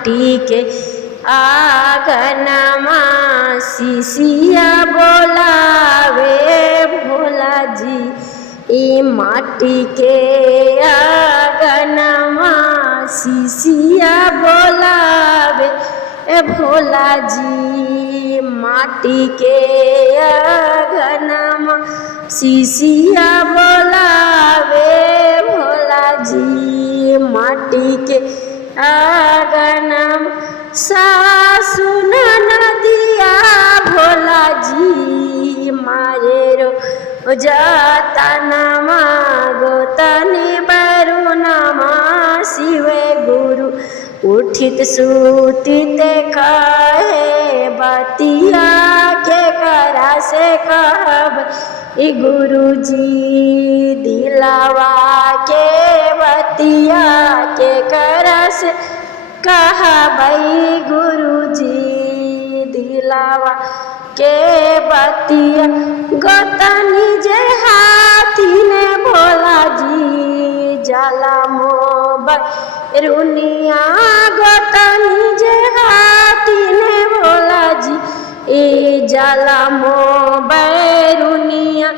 माटी के आंगनमा शिशिया बोलावे भोला जी। ई माटी के आंगनमा शिशिया बोलावे भोला जी। माटी के आंगनमा शिशिया बोलावे भोला जी। माटी के आंगनमा सासु नदिया भोला जी। मारे रो जतनमा गोतनी बरुनमा शिवे गुरु उठित सुतित कहे बतिया के करा से कहब ई गुरु जी। दिलावा के बतिया के करा से कहबई गुरु जी। दिलावा के बतिया गोतनी जे हाथी ने भोला जी। जाला मोबाइल रुनिया गोतनी जे हाथी ने भोला जी। ए जाला मोबाइल रुनिया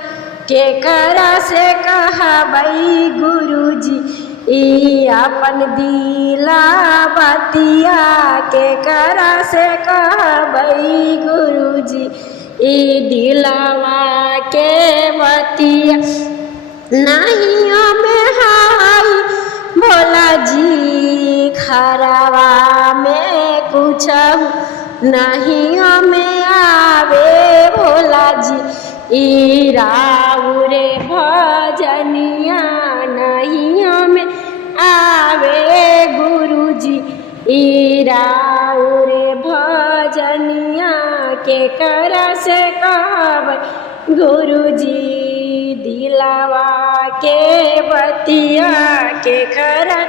के करा से कहबई गुरु जी। ई अपन दिला बतिया के करा से कहबई गुरु जी। ई दिलावा के बतिया नहीं में हाई भोला जी। खरावा में कुछ नहीं में आवे भोला जी। ई राउरे भजनिया नहीं में आवे गुरु जी। ई राउरे भजनिया के करा से कहब गुरु जी। दिलावा के बतिया के करा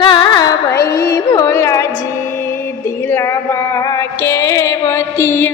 कहबई भोला जी। दिलावा के बतिया